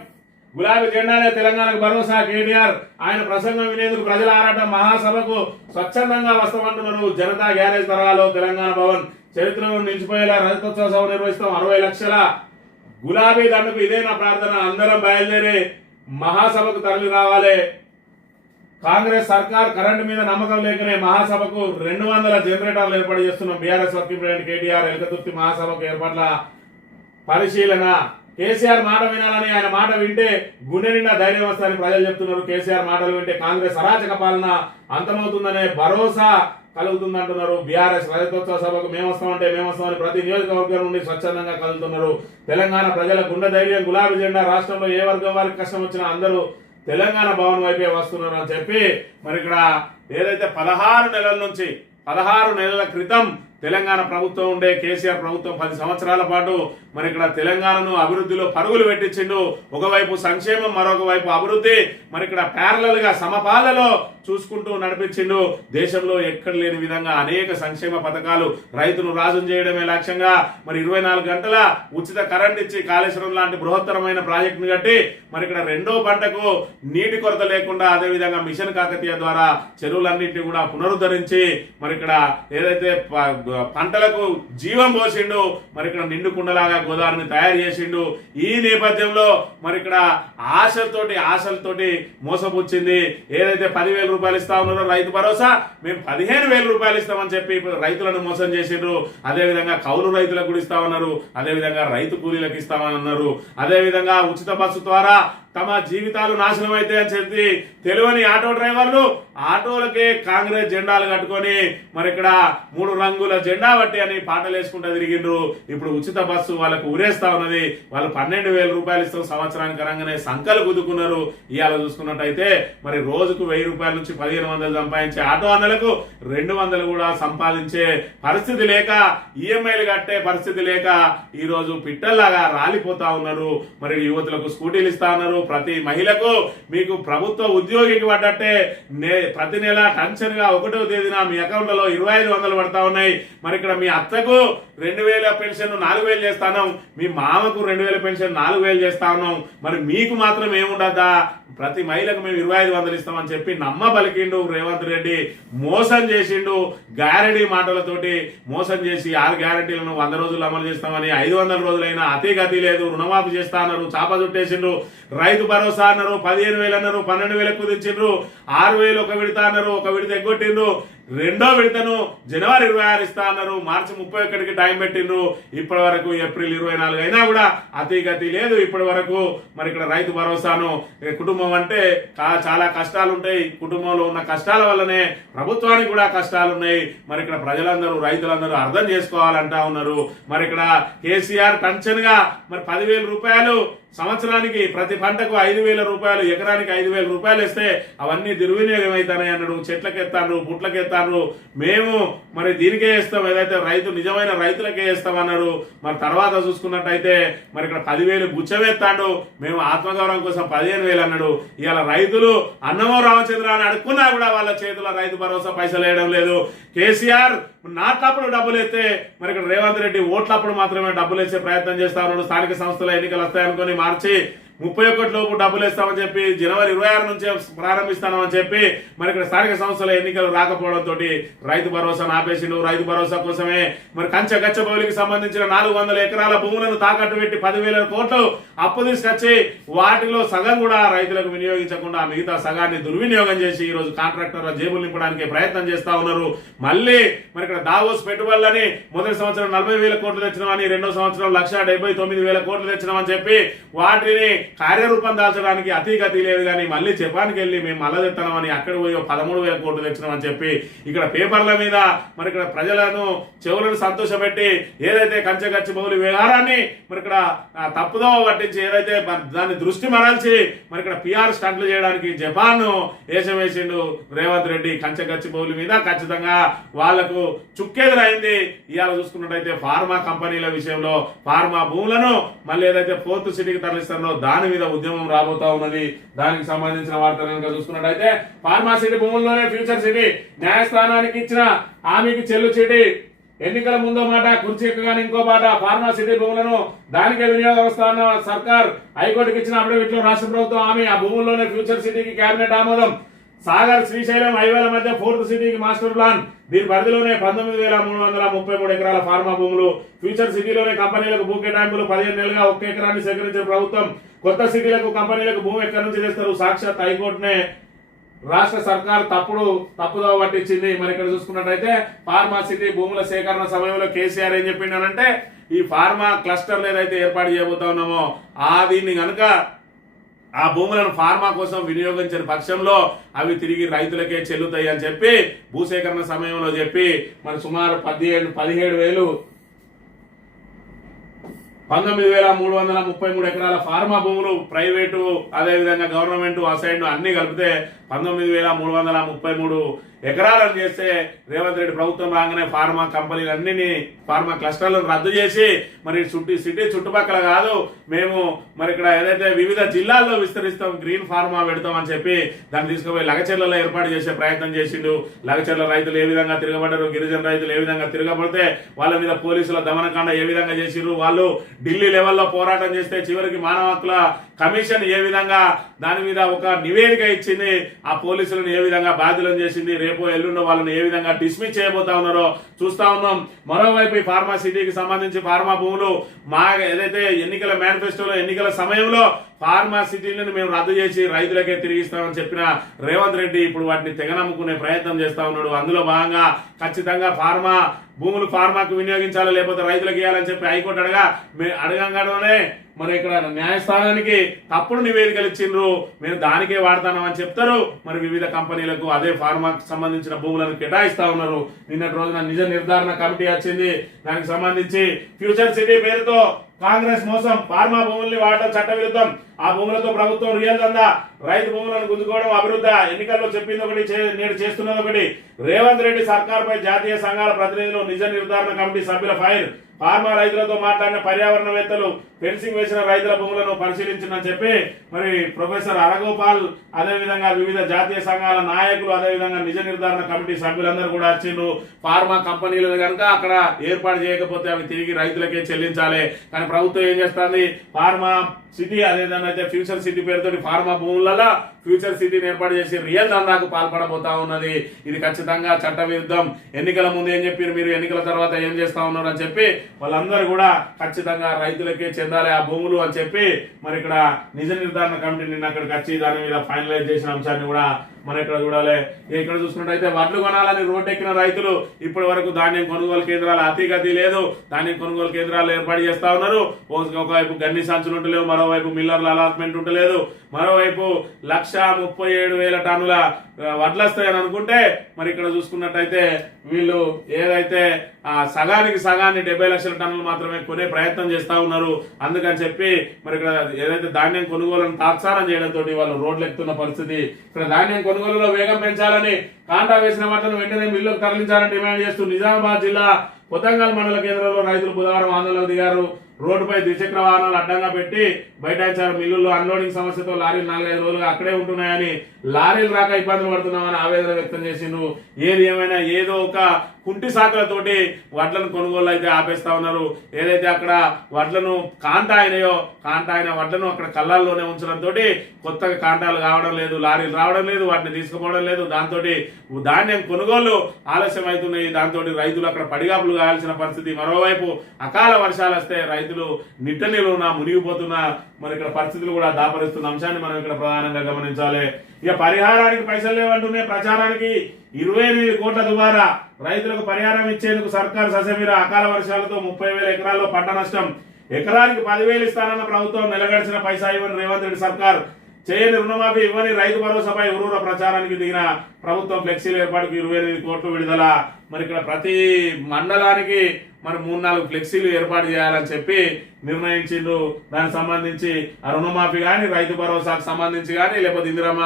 గులాబీ జెండానే తెలంగాణకు భరోసా. కేటీఆర్ ఆయన ప్రసంగం వినేందుకు ప్రజల ఆరాటం, మహాసభకు స్వచ్ఛందంగా వస్తామంటున్నారు. జనతా గ్యారేజ్ తరహాలో తెలంగాణ భవన్ చరిత్రలో నిలిచిపోయేలా రజతోత్సవ సభ నిర్వహిస్తాం. 60 లక్షల గులాబీ దండకు ఇదే నా ప్రార్థన. అందరం బయలుదేరి మహాసభకు తరలి రావాలి. కాంగ్రెస్ సర్కార్ కరెంటు మీద నమ్మకం లేకనే మహాసభకు 200 జనరేటర్లు ఏర్పాటు చేస్తున్నాం. BRS working president KTR Elkathurthi మహాసభకు ఏర్పాట్ల పరిశీలన. కేసీఆర్ మాట వినాలని, ఆయన మాట వింటే గుండె నిండా ధైర్యం వస్తుందని ప్రజలు చెప్తున్నారు. కేసీఆర్ మాటలు వింటే కాంగ్రెస్ అరాచక పాలన అంతమవుతుందనే భరోసా కలుగుతుందంటున్నారు. బీఆర్ఎస్ రజతోత్సవ సభకు మేము వస్తామని ప్రతి నియోజకవర్గం నుండి స్వచ్ఛందంగా కలుగుతున్నారు. తెలంగాణ ప్రజల గుండె ధైర్యం, గులాబీ జెండా. రాష్ట్రంలో ఏ వర్గం వారికి కష్టం వచ్చినా అందరూ తెలంగాణ భవన్ వైపే వస్తున్నారు అని చెప్పి మరి ఇక్కడ ఏదైతే 16 నెలల క్రితం తెలంగాణ ప్రభుత్వం ఉండే కేసీఆర్ ప్రభుత్వం 10 సంవత్సరాల పాటు మరి ఇక్కడ తెలంగాణను అభివృద్ధిలో పరుగులు పెట్టించిండు. ఒకవైపు సంక్షేమం, మరొక వైపు అభివృద్ధి మరి ఇక్కడ ప్యారలల్ గా సమపాలలో చూసుకుంటూ నడిపించిండు. దేశంలో ఎక్కడ లేని విధంగా అనేక సంక్షేమ పథకాలు, రైతును రాజును చేయడమే లక్ష్యంగా మరి 24 గంటల ఉచిత కరెంట్ ఇచ్చి కాళేశ్వరం లాంటి బృహత్తరమైన ప్రాజెక్టును కట్టి మరి ఇక్కడ రెండో పంటకు నీటి కొరత లేకుండా, అదేవిధంగా మిషన్ కాకతీయ ద్వారా చెరువులన్నింటినీ కూడా పునరుద్ధరించి మరి ఇక్కడ ఏదైతే పంటలకు జీవం పోసిండు, మరి ఇక్కడ నిండు కుండలాగా గోదావరిని తయారు చేసిండు. ఈ నేపథ్యంలో మరి ఇక్కడ ఆశలతోటి మోసపుచ్చింది. ఏదైతే 10,000 రూపాయలు ఇస్తా ఉన్నారో రైతు భరోసా, మేము 15,000 రూపాయలు ఇస్తామని చెప్పి రైతులను మోసం చేసిండ్రు. అదేవిధంగా కౌలు రైతులకు కూడా ఇస్తామన్నారు, అదేవిధంగా రైతు కూలీలకు ఇస్తామని అన్నారు. అదేవిధంగా ఉచిత బస్సు ద్వారా తమ జీవితాలు నాశనం అయితే అని చెప్పి తెలియని ఆటో డ్రైవర్లు ఆటోలకే కాంగ్రెస్ జెండాలు కట్టుకొని మరి ఇక్కడ 3 రంగుల జెండా బట్టి అని పాటలు వేసుకుంటూ తిరిగిండ్రు. ఇప్పుడు ఉచిత బస్సు వాళ్ళకు ఊరేస్తా ఉన్నది. వాళ్ళు 12,000 రూపాయలు ఇస్తాం సంవత్సరానికి రంగానే సంకలు కుదుకున్నారు. ఇవాళ చూసుకున్నట్టయితే మరి రోజుకు 1,000 రూపాయల నుంచి 1,500 సంపాదించే ఆటో అన్నలకు 200 కూడా సంపాదించే పరిస్థితి లేక, ఈఎంఐలు కట్టే పరిస్థితి లేక ఈ రోజు పిట్టల్లాగా రాలిపోతా ఉన్నారు. మరి యువతులకు స్కూటీలు ఇస్తా ఉన్నారు. ప్రతి మహిళకు మీకు ప్రభుత్వ ఉద్యోగికి పడ్డట్టే ప్రతి నెల టెన్షన్ గా 1వ తేదీన మీ అకౌంట్లలో 2,500 పడతా ఉన్నాయి. మరి ఇక్కడ మీ అత్తకు 2,000 పెన్షన్ 4,000 చేస్తాను, మీ మామకు 2,000 పెన్షన్ 4,000 చేస్తా ఉన్నాం. మరి మీకు మాత్రం ఏముండదా? ప్రతి మహిళకు మేము 2,500 ఇస్తామని చెప్పి నమ్మబలికిండు రేవంత్ రెడ్డి. మోసం చేసిండు. గ్యారంటీ మాటలతోటి మోసం చేసి 6 గ్యారంటీలను 100 రోజులు అమలు చేస్తామని 500 రోజులైనా అతి లేదు. రుణమాఫీ చేస్తా అన్నారు, చాప చుట్టేసిండ్రు. రైతు భరోసా అన్నారు, 15,000 అన్నారు, 12,000 కుదించిండ్రు. 6,000 ఒక విడత అన్నారు, ఒక విడత ఎగ్గొట్టిండ్రు. రెండో విడతను జనవరి 26 ఇస్తా అన్నారు, మార్చి 31కి టైం పెట్టిండ్రు. ఇప్పటి వరకు ఏప్రిల్ 24 అయినా కూడా అతి లేదు. ఇప్పటి వరకు మరి ఇక్కడ రైతు భరోసాను, కుటుంబం అంటే చాలా కష్టాలు ఉంటాయి. కుటుంబంలో ఉన్న కష్టాల వల్లనే ప్రభుత్వానికి కూడా కష్టాలు ఉన్నాయి. మరి ఇక్కడ ప్రజలందరూ, రైతులందరూ అర్థం చేసుకోవాలంటా ఉన్నారు. మరి ఇక్కడ కేసీఆర్ టెన్షన్ గా మరి 10,000 రూపాయలు సంవత్సరానికి, ప్రతి పంటకు 5,000 రూపాయలు, ఎకరానికి 5,000 రూపాయలు ఇస్తే అవన్నీ దుర్వినియోగం అవుతాయి అన్నాడు. చెట్లకెత్తాను, పుట్లకెత్తాను, మేము మరి దీనికే ఇస్తాం, ఏదైతే రైతు నిజమైన రైతులకే ఇస్తామన్నారు. మరి తర్వాత చూసుకున్నట్టయితే మరి ఇక్కడ 10,000 గుచ్చవేస్తాడు, మేము ఆత్మగౌరవం కోసం 15,000 అన్నాడు. ఇవాళ రైతులు అన్నమో రామచంద్ర అని అడుక్కున్నా కూడా వాళ్ళ చేతుల రైతు భరోసా పైసలు వేయడం లేదు. కేసీఆర్ నాట్లప్పుడు డబ్బులు ఎత్తే మరి ఇక్కడ రేవంత్ రెడ్డి ఓట్లప్పుడు మాత్రమే డబ్బులు వేసే ప్రయత్నం చేస్తా ఉన్నాడు. స్థానిక సంస్థల ఎన్నికలు వస్తాయనుకొని మార్చి 31 లోపు డబ్బులు ఇస్తామని చెప్పి జనవరి 26 నుంచే ప్రారంభిస్తామని చెప్పి మరి ఇక్కడ స్థానిక సంస్థల ఎన్నికలు రాకపోవడంతో రైతు భరోసాను ఆపేసిండు. రైతు భరోసా కోసమే మరి గచ్చబౌలికి సంబంధించిన 400 ఎకరాల భూములను తాకట్టు పెట్టి 10,000 కోట్లు అప్పు తీసుకొచ్చి వాటిలో సగం కూడా రైతులకు వినియోగించకుండా మిగతా సగాన్ని దుర్వినియోగం చేసి ఈ రోజు కాంట్రాక్టర్ల జేబులు నింపడానికి ప్రయత్నం చేస్తా ఉన్నారు. మళ్ళీ మరి ఇక్కడ దావోస్ పెట్టుబడులని మొదటి సంవత్సరం 40,000 కోట్లు తెచ్చినామని, రెండో సంవత్సరం 1,79,000 కోట్లు తెచ్చినామని చెప్పి వాటిని కార్యరూపం దాల్చడానికి అతి లేదు. కానీ మళ్ళీ జపాన్కి వెళ్ళి మేము మళ్ళా తెస్తామని అక్కడ పోయి 13,000 కోట్లు తెచ్చినామని చెప్పి ఇక్కడ పేపర్ల మీద మరి ఇక్కడ ప్రజలను చెవులను సంతోషపెట్టి ఏదైతే గచ్చిబౌలి వ్యవహారాన్ని మరి ఇక్కడ తప్పుదో పట్టించి ఏదైతే దాన్ని దృష్టి మరల్చి మరి ఇక్కడ పిఆర్ స్టంట్లు చేయడానికి జపాన్ వేషం వేసిండు రేవంత్ రెడ్డి. గచ్చిబౌలి మీద ఖచ్చితంగా వాళ్లకు చుక్కెదురైంది. ఇవాళ చూసుకున్నట్టయితే ఫార్మా కంపెనీల విషయంలో ఫార్మా భూములను మళ్ళీ ఏదైతే 4th సిటీకి తరలిస్తారో దాని మీద ఉద్యమం రాబోతా ఉన్నది. దానికి సంబంధించిన వార్తలు కనుక చూసుకున్నట్టయితే ఫార్మా సిటీ భూముల్లోనే ఫ్యూచర్ సిటీ న్యాయస్థానానికి ఇచ్చిన హామీకి చెల్లు సిటీ ఎన్నికల ముందో మాట, కుర్చీ ఎక్కగానే ఇంకో మాట. ఫార్మాసిటీ భూములను దానికే వినియోగస్తున్న సర్కార్ హైకోర్టుకి ఇచ్చిన అఫిడవిట్ లో రాష్ట్ర ప్రభుత్వం హామీ. ఆ భూముల్లోనే ఫ్యూచర్ సిటీకి కేబినెట్ ఆమోదం. సాగర్ శ్రీశైలం హైవేల మధ్య 4th సిటీకి మాస్టర్ ప్లాన్. దీని పరిధిలోనే 19,333 ఎకరాల ఫార్మా భూములు. ఫ్యూచర్ సిటీలోనే కంపెనీలకు భూ కేటాయింపులు. 15 నెలలుగా 1 ఎకరాన్ని సేకరించిన ప్రభుత్వం. కొత్త సిటీలకు కంపెనీలకు భూమి ఎక్కడి నుంచి తెస్తారు? సాక్షాత్ హైకోర్టునే రాష్ట్ర సర్కార్ తప్పుదో పట్టించింది. మరి ఇక్కడ చూసుకున్నట్టయితే ఫార్మా సిటీ భూముల సేకరణ సమయంలో కేసీఆర్ ఏం చెప్పిండనంటే ఈ ఫార్మా క్లస్టర్లు ఏదైతే ఏర్పాటు చేయబోతా ఉన్నామో దీన్ని కనుక ఆ భూములను ఫార్మా కోసం వినియోగించిన పక్షంలో అవి తిరిగి రైతులకే చెల్లుతాయి అని చెప్పి భూసేకరణ సమయంలో చెప్పి మరి సుమారు 19,333 ఎకరాల ఫార్మా భూములు ప్రైవేటు అదేవిధంగా గవర్నమెంట్ అసైన్ అన్ని కలిపితే 19,333 ఎకరాలను చేస్తే రేవంత్ రెడ్డి ప్రభుత్వం రాగానే ఫార్మా కంపెనీలన్నిని ఫార్మా క్లస్టర్లను రద్దు చేసి మరి సిటీ చుట్టుపక్కల కాదు మేము మరి ఇక్కడ ఏదైతే వివిధ జిల్లాల్లో విస్తరిస్తాం, గ్రీన్ ఫార్మా పెడతాం అని చెప్పి దాన్ని తీసుకుపోయి లగచెర్లలో ఏర్పాటు చేసే ప్రయత్నం చేసిండు. లగచెర్ల రైతులు ఏ విధంగా తిరగబడ్డారు, గిరిజన రైతులు ఏ విధంగా తిరగబడితే వాళ్ళ మీద పోలీసుల దమనకాండ ఏ విధంగా చేసిర్రు, వాళ్ళు ఢిల్లీ లెవెల్లో పోరాటం చేస్తే చివరికి మానవ హక్కుల కమిషన్ ఏ విధంగా దాని మీద ఒక నివేదిక ఇచ్చింది, ఆ పోలీసులను ఏ విధంగా బాధ్యులను చేసింది, రేపు ఎల్లుండో వాళ్ళని ఏ విధంగా డిస్మిస్ చేయబోతా ఉన్నారో చూస్తా ఉన్నాం. మరోవైపు ఈ ఫార్మా సిటీకి సంబంధించి ఫార్మా భూములు ఏదైతే ఎన్నికల మేనిఫెస్టోలో ఎన్నికల సమయంలో ఫార్మా సిటీలను మేము రద్దు చేసి రైతులకే తిరిగిస్తామని చెప్పిన రేవంత్ రెడ్డి ఇప్పుడు వాటిని తెగనమ్ముకునే ప్రయత్నం చేస్తా ఉన్నాడు. అందులో భాగంగా ఖచ్చితంగా ఫార్మా భూములు ఫార్మాకు వినియోగించాలి, లేకపోతే రైతులకు ఇవ్వాలని చెప్పి హైకోర్టు అడగంగానే మరి ఇక్కడ న్యాయస్థానానికి తప్పుడు నివేదికలు ఇచ్చిండ్రు, మేము దానికే వాడతామని చెప్తారు. మరి వివిధ కంపెనీలకు అదే ఫార్మాకు సంబంధించిన భూములను కేటాయిస్తా ఉన్నారు. నిన్నటి రోజున నిజ నిర్ధారణ కమిటీ వచ్చింది. దానికి సంబంధించి ఫ్యూచర్ సిటీ పేరుతో కాంగ్రెస్ మోసం, ఫార్మా భూముల్ని వాడటం చట్టవిరుద్ధం, ఆ భూములతో ప్రభుత్వం రియల్ దందా, రైతు భూములను గుంజుకోవడం అభివృద్ధి. ఎన్నికల్లో చెప్పింది ఒకటి, నేడు చేస్తున్నది ఒకటి. రేవంత్ రెడ్డి సర్కార్ పై జాతీయ సంఘాల ప్రతినిధులు నిజ నిర్ధారణ కమిటీ సభ్యుల ఫైర్. ఫార్మా రైతులతో మాట్లాడిన పర్యావరణవేత్తలు ఫెన్సింగ్ వేసిన రైతుల భూములను పరిశీలించిందని చెప్పి మరి ప్రొఫెసర్ అరగోపాల్ అదేవిధంగా వివిధ జాతీయ సంఘాల నాయకులు అదేవిధంగా నిజ నిర్ధారణ కమిటీ సభ్యులందరూ కూడా వచ్చిండ్రు. ఫార్మా కంపెనీలు కనుక అక్కడ ఏర్పాటు చేయకపోతే అవి తిరిగి రైతులకే చెల్లించాలి. కానీ ప్రభుత్వం ఏం చేస్తుంది, ఫార్మా సిటీ అదేవిధంగా అయితే ఫ్యూచర్ సిటీ పేరుతో ఫార్మా భూములలో ఫ్యూచర్ సిటీని ఏర్పాటు చేసి రియల్ దందాకు పాల్పడబోతా ఉన్నది. ఇది ఖచ్చితంగా చట్ట విరుద్ధం. ఎన్నికల ముందు ఏం చెప్పారు, మీరు ఎన్నికల తర్వాత ఏం చేస్తా ఉన్నారు అని చెప్పి వాళ్ళందరూ కూడా ఖచ్చితంగా రైతులకే చెందాలి ఆ భూములు అని చెప్పి మరి ఇక్కడ నిజ నిర్ధారణ కమిటీ నిన్న అక్కడికి వచ్చి దాని మీద ఫైనలైజ్ చేసిన అంశాన్ని కూడా మనం ఇక్కడ చూడాలి. ఇక్కడ చూసుకున్నట్టయితే వడ్లు కొనాలని రోడ్డెక్కిన రైతులు ఇప్పటి వరకు ధాన్యం కొనుగోలు కేంద్రాలు అతిగతి లేదు. ధాన్యం కొనుగోలు కేంద్రాలు ఏర్పాటు చేస్తా ఉన్నారు. ఒకవైపు గన్ని సంచులు ఉంటలేవు, మరోవైపు మిల్లర్ల అలాట్మెంట్ ఉంటలేదు, మరోవైపు 1,37,000 టన్నుల వడ్లు వస్తాయని అనుకుంటే మరి ఇక్కడ చూసుకున్నట్టయితే వీళ్ళు ఏదైతే సగానికి సగాన్ని 70 లక్షల టన్నులు మాత్రమే కొనే ప్రయత్నం చేస్తా ఉన్నారు. అందుకని చెప్పి మరి ఇక్కడ ఏదైతే ధాన్యం కొనుగోలను తాత్సారం చేయడంతో వాళ్ళు రోడ్లు ఎక్కుతున్న పరిస్థితి. ఇక్కడ ధాన్యం కొనుగోలులో వేగం పెంచాలని, కాంటా వేసిన వాటిని వెంటనే మిల్లుకు తరలించాలని డిమాండ్ చేస్తూ నిజామాబాద్ జిల్లా కొత్తంగల్ మండల కేంద్రంలో రైతులు బుధవారం ఆందోళనకు దిగారు. రోడ్డుపై ద్విచక్ర వాహనాలు అడ్డంగా పెట్టి బైఠాయించారు. మిల్లుల్లో అన్లోడింగ్ సమస్యతో లారీలు 4-5 రోజులుగా అక్కడే ఉంటున్నాయని, లారీలు రాక ఇబ్బందులు పడుతున్నామని ఆవేదన వ్యక్తం చేసిండ్రు. ఏది ఏమైనా ఏదో ఒక కుంటి సాకులతోటి వడ్లను కొనుగోలు అయితే ఆపేస్తా ఉన్నారు. ఏదైతే అక్కడ వడ్లను కాంటా అయిన వడ్లను అక్కడ కళ్ళల్లోనే ఉంచడంతో కొత్తగా కాంటాలు కావడం లేదు, లారీలు రావడం లేదు, వాటిని తీసుకుపోవడం లేదు. దాంతో ధాన్యం కొనుగోలు ఆలస్యం అవుతున్నాయి. దాంతో రైతులు అక్కడ పడిగాపులు కావాల్సిన పరిస్థితి. మరోవైపు అకాల వర్షాలు వస్తే రైతులు నిట్ట నిలువున మునిగిపోతున్న మరి ఇక్కడ పరిస్థితులు కూడా దాపరిస్తున్న అంశాన్ని మనం ఇక్కడ ప్రధానంగా గమనించాలి. ఇక పరిహారానికి పైసలు లేవంటూనే ప్రచారానికి 28 కోట్ల దుబారా. రైతులకు పరిహారం ఇచ్చేందుకు సర్కారు ససెమిరా. అకాల వర్షాలతో 30,000 ఎకరాల్లో పంట నష్టం. ఎకరానికి 10,000 ఇస్తానన్న ప్రభుత్వం నెలగడిచిన పైసా ఇవ్వని రేవంత్ రెడ్డి సర్కార్. చేయని రుణమాఫీ ఇవ్వని రైతు భరోసాపై ఊరూర ప్రచారానికి దిగిన ప్రభుత్వం ఫ్లెక్సీల ఏర్పాటుకు 28 కోట్లు విడుదల. మరి ఇక్కడ ప్రతి మండలానికి మరి 3-4 ఫ్లెక్సీలు ఏర్పాటు చేయాలని చెప్పి నిర్ణయించిండ్రు. దానికి సంబంధించి ఆ రుణమాఫీ కానీ, రైతు భరోసాకు సంబంధించి కానీ, లేకపోతే ఇందిరమ్మ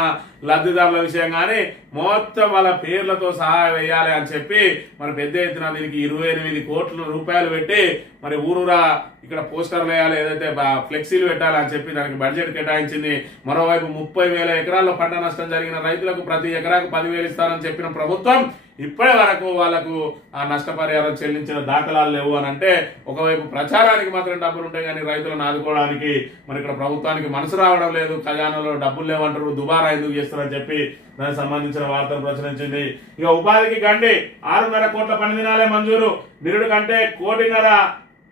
లబ్ధిదారుల విషయం కానీ మొత్తం వాళ్ళ పేర్లతో సహా వేయాలి అని చెప్పి మరి పెద్ద ఎత్తున దీనికి 28 కోట్ల రూపాయలు పెట్టి మరి ఊరూరా ఇక్కడ పోస్టర్లు వేయాలి, ఏదైతే ఫ్లెక్సీలు పెట్టాలని చెప్పి దానికి బడ్జెట్ కేటాయించింది. మరోవైపు 30,000 ఎకరాల్లో పంట నష్టం జరిగిన రైతులకు ప్రతి ఎకరాకు 10,000 ఇస్తారని చెప్పిన ప్రభుత్వం ఇప్పటి వరకు వాళ్ళకు ఆ నష్టపరిహారం చెల్లించిన దాఖలాలు లేవు అని అంటే ఒకవైపు ప్రచారానికి మాత్రం డబ్బులు ఉంటాయి కానీ రైతులను ఆదుకోవడానికి మరి ఇక్కడ ప్రభుత్వానికి మనసు రావడం లేదు, ఖజానాలో డబ్బులు లేవంటారు, దుబారా ఎందుకు చేస్తారని చెప్పి దానికి సంబంధించిన వార్తలు ప్రచురించింది. ఇక ఉపాధికి గండి 6.5 కోట్ల పని దినాలే మంజూరు, నిరుడు కంటే 1.5 కోట్ల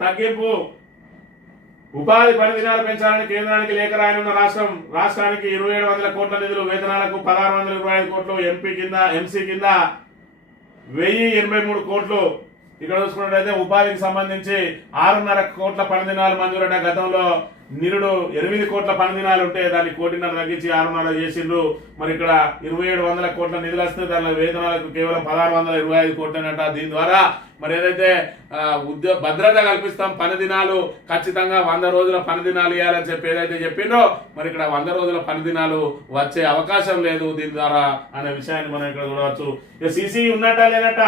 తగ్గింపు. ఉపాధి పని దినాలు పెంచాలని కేంద్రానికి లేఖ రాయనున్న రాష్ట్రానికి 2700 కోట్ల నిధులు, వేతనాలకు 1625 కోట్లు, ఎంసీ కింద 1083 కోట్లు. ఇక్కడ చూసుకున్నట్లయితే ఉపాధికి సంబంధించి 6.5 కోట్ల పని దినాలు మంజూరట. గతంలో నిరుడు 8 కోట్ల పని దినాలు ఉంటే దాన్ని 1.5 కోట్ల తగ్గించి 6.5 చేసిండ్రు. మరి ఇక్కడ 2700 కోట్ల నిధులు వస్తే దాని వేతనాలకు కేవలం 1625 కోట్లనట. దీని ద్వారా మరి ఏదైతే భద్రత కల్పిస్తాం, పని దినాలు ఖచ్చితంగా 100 రోజుల పని దినాలు ఇవ్వాలని చెప్పి ఏదైతే చెప్పిండ్రో మరి ఇక్కడ 100 రోజుల పని దినాలు వచ్చే అవకాశం లేదు దీని ద్వారా అనే విషయాన్ని మనం ఇక్కడ చూడవచ్చు. ఇక సిసి ఉన్నట్ట లేనట్ట,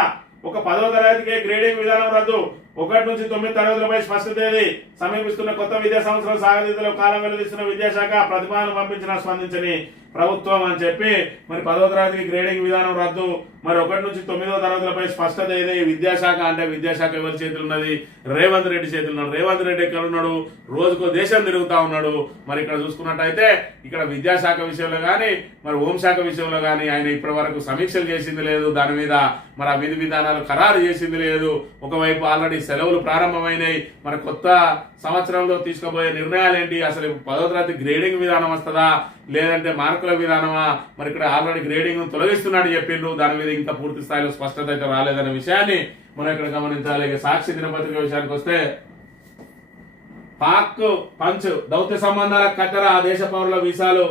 ఒక 10వ తరగతికి గ్రేడింగ్ విధానం రద్దు, 1 నుంచి 9 తరగతులపై స్పష్ట తేదీ, సమీపిస్తున్న కొత్త విద్యా సంవత్సరం సాగతీతలో కాలం వెల్లడిస్తున్న విద్యాశాఖ, ప్రతిపాదన పంపించిన స్పందించని ప్రభుత్వం అని చెప్పి మరి 10వ తరగతికి గ్రేడింగ్ విధానం రద్దు, మరి 1 నుంచి 9వ తరగతులపై స్పష్ట తేదీ. విద్యాశాఖ అంటే విద్యాశాఖ ఎవరి చేతులు ఉన్నది? రేవంత్ రెడ్డి చేతులు ఉన్నాడు. రేవంత్ రెడ్డి ఎక్కడ ఉన్నాడు? రోజుకో దేశం తిరుగుతా ఉన్నాడు. మరి ఇక్కడ చూసుకున్నట్టయితే ఇక్కడ విద్యాశాఖ విషయంలో కానీ మరి హోంశాఖ విషయంలో కానీ ఆయన ఇప్పటి వరకు సమీక్షలు చేసింది లేదు, దాని మీద మరి ఆ విధి విధానాలు ఖరారు చేసింది లేదు. ఒకవైపు ఆల్రెడీ సెలవులు ప్రారంభమైనాయి, మరి కొత్త సంవత్సరంలో తీసుకోబోయే నిర్ణయాలు ఏంటి? అసలు 10వ తరగతి గ్రేడింగ్ విధానం వస్తుందా లేదంటే మార్కుల విధానమా? మరి ఇక్కడ ఆల్రెడీ గ్రేడింగ్ తొలగిస్తున్నాడు చెప్పిండ్రు, దాని మీద ఇంకా పూర్తి స్థాయిలో స్పష్టత అయితే రాలేదనే విషయాన్ని మనం ఇక్కడ గమనించాలి. సాక్షి దినపత్రిక విషయానికి వస్తే పాక్ పంచ్ దౌత్య సంబంధాల కట్టర, ఆ దేశ పౌరుల వీసాలు